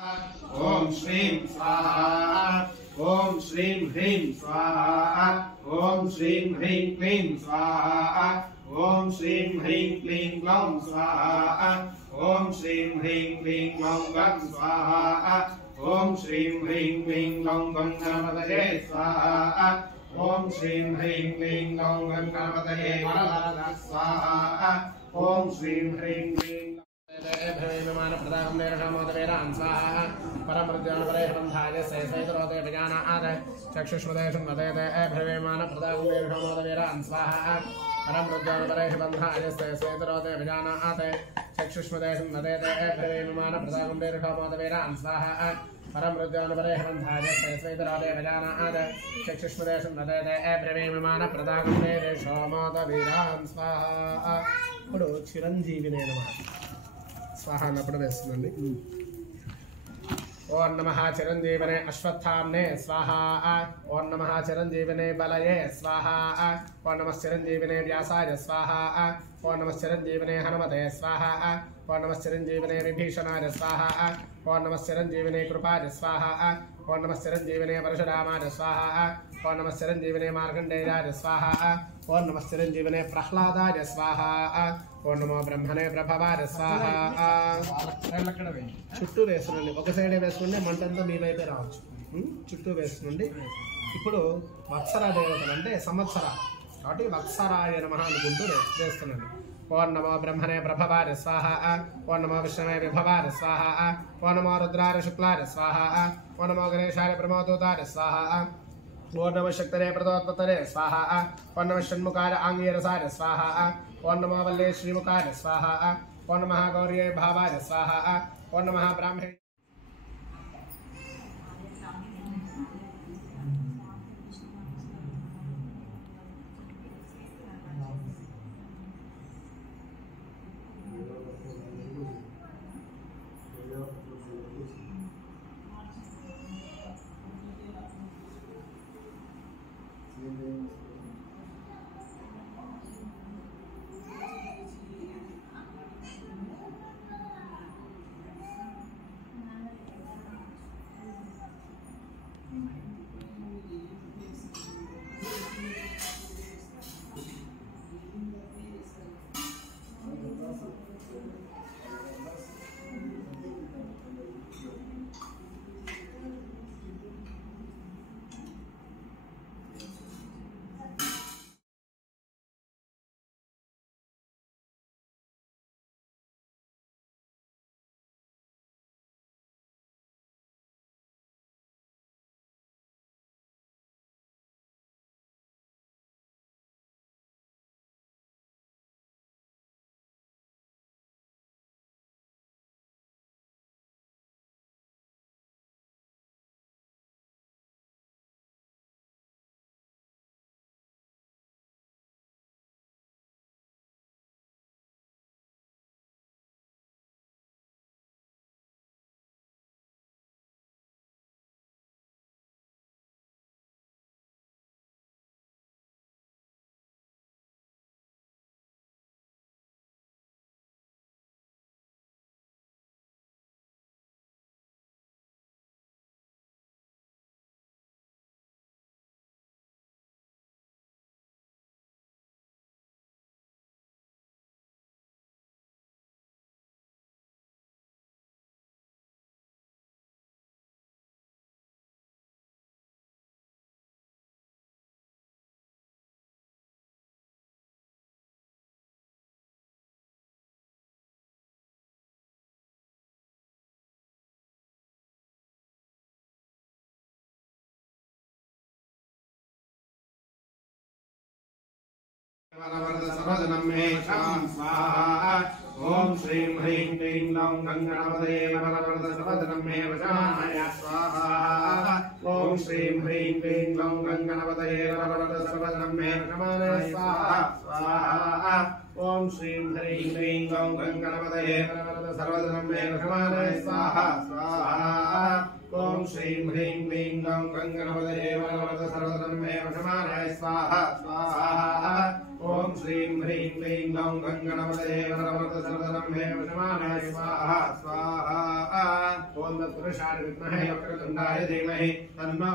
ओम श्रीं स्वाहा ओम श्रीं ह्रीं स्वाहा ओम श्रीं ह्रीं क्लीं स्वाहा ओम श्रीं ह्रीं क्लीं ग्लौं स्वाहा ओम श्रीं ह्रीं क्लीं ग्लौं गं स्वाहा ओम श्रीं ह्रीं क्लीं ग्लौं गं गणपतये स्वाहा ओम श्रीं ह्रीं क्लीं ग्लौं गं गणपतये स्वाहा ओम श्रीं ह्रीं क्लीं विमान प्रदानं नेरषामोदवेरान् स्वाहा परमृत्यानपरेशबन्धाय सैतरोदे विजानाद चक्षुष्मदेशं वदेते विमान प्रदानं नेरषामोदवेरान् स्वाहा परमृत्यानपरेशबन्धाय सैतरोदे विजानाद चक्षुष्मदेशं वदेते विमान प्रदानं नेरषामोदवेरान् स्वाहा परमृत्यानपरेशबन्धाय सैतरोदे विजानाद चक्षुष्मदेशं वदेते विमान प्रदानं नेरषामोदवेरान् स्वाहा ఇప్పుడు చిరంజీవినే నమః स्वाहा अన్నప్పుడు వేస్తుందండి ओम नमः चिरंजीवने अश्वत्थाम्ने स्वाहा ओम नमः चिरंजीवने बलये स्वाहा ओम नमः चिरंजीवने व्यासाय स्वाहा ओम नमः चिरंजीवने हनुमते स्वाहा ओम नमः चिरंजीवने विभीषणाय स्वाहा ओम नमः चिरंजीवने कृपाय स्वाहा ओम नमः चिरंजीवने परशुरामाय स्वाहा ओम नमः चिरंजीवने मार्कंडेयाय स्वाहा ओम नमः चिरंजीवने प्रह्लादाय स्वाहा ओम नमो ब्रह्मणे प्रभवाय स्वाहा చుట్టూ వేసునండి ఒక సైడ్ వేసుకుంటే మంటంతా మీ వైపే రావచ్చు చుట్టూ వేసునండి ఇప్పుడు వత్సర దేవతలు అంటే సంవత్సర కాబట్టి వత్సరాయ నమః అనుకుంటూ వేస్తున్నాను ఓం నమో బ్రహ్మణే ప్రభవాయ స్వాహ ఓం నమో విష్ణవే విభవాయ స్వాహ ఓం నమో రుద్రాయ శుక్లాయ స్వాహ ఓం నమో గణేశాయ ప్రమోదోదాయ స్వాహ ఓం నమో శక్తరే ప్రదోత్పతరే స్వాహ ఓం నమో షణ్ముఖాయ ఆంగీరసాయ స్వాహ ఓం నమో వల్లే శ్రీముఖాయ స్వాహ ఓం నమః గౌర్యే భావాయ స్వాహ ఓం నమః బ్రాహ్మణే सर्वजनं मे स्वाहा ओम श्रीं ह्रीं क्लीं ग्लौं गणपतये नमः सर्वजनं मे वचानाय स्वाहा ओम श्रीं ह्रीं क्लीं ग्लौं गणपतये नमः सर्वजनं मे वचानाय स्वाहा स्वाहा ओम श्रीं ह्रीं क्लीं ग्लौं गणपतये नमः सर्वजनं मे वचानाय स्वाहा स्वाहा ओम श्रीं ह्रीं क्लीं ग्लौं गणपतये नमः सर्वजनं मे वचानाय स्वाहा स्वाहा ओम श्रीं ह्रीं क्लीं ग्लौं गणपतये नमः सर्वजनं मे वचानाय स्वाहा स्वाहा ओम महापुरुषाय विद्महे वक्रतुण्डाय धीमहि तन्नो